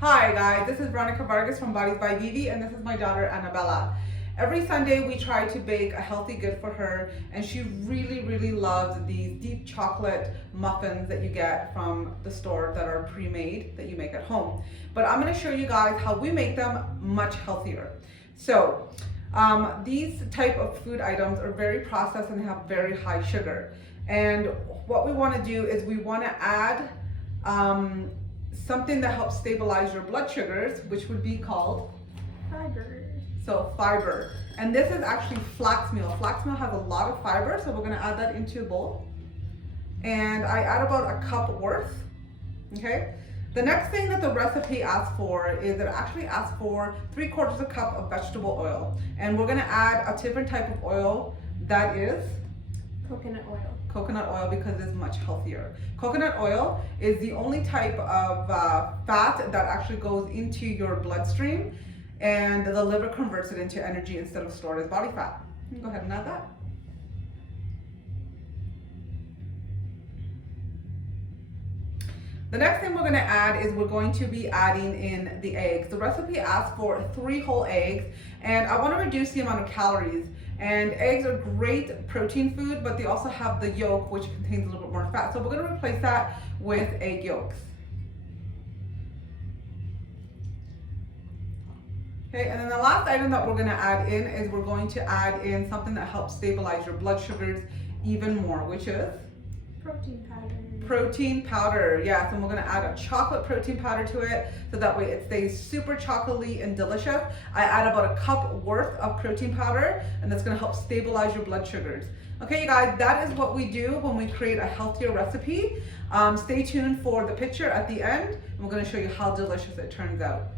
Hi guys, this is Veronica Vargas from Bodies by Vivi, and this is my daughter Annabella. Every Sunday we try to bake a healthy good for her, and she really loves these deep chocolate muffins that you get from the store that are pre-made that you make at home. But I'm going to show you guys how we make them much healthier. So these type of food items are very processed and have very high sugar. And what we want to do is we want to add something that helps stabilize your blood sugars, which would be called fiber. So fiber. And this is actually flax meal. Flax meal has a lot of fiber, so we're going to add that into a bowl. And I add about a cup worth. Okay. The next thing that the recipe asks for is it actually asks for 3/4 cup of vegetable oil. And we're going to add a different type of oil that is Coconut oil. Coconut oil, because it's much healthier. Coconut oil is the only type of fat that actually goes into your bloodstream, and the liver converts it into energy instead of stored as body fat. Go ahead and add that. The next thing we're going to add is we're going to be adding in the eggs. The recipe asks for 3 whole eggs, and I want to reduce the amount of calories. And eggs are great protein food, but they also have the yolk, which contains a little bit more fat. So we're going to replace that with egg yolks. Okay, and then the last item that we're going to add in is we're going to add in something that helps stabilize your blood sugars even more, which is Protein powder. Protein powder, yes, and we're gonna add a chocolate protein powder to it, so that way it stays super chocolatey and delicious. I add about a cup worth of protein powder, and that's gonna help stabilize your blood sugars. Okay, you guys, that is what we do when we create a healthier recipe. Stay tuned for the picture at the end, and we're gonna show you how delicious it turns out.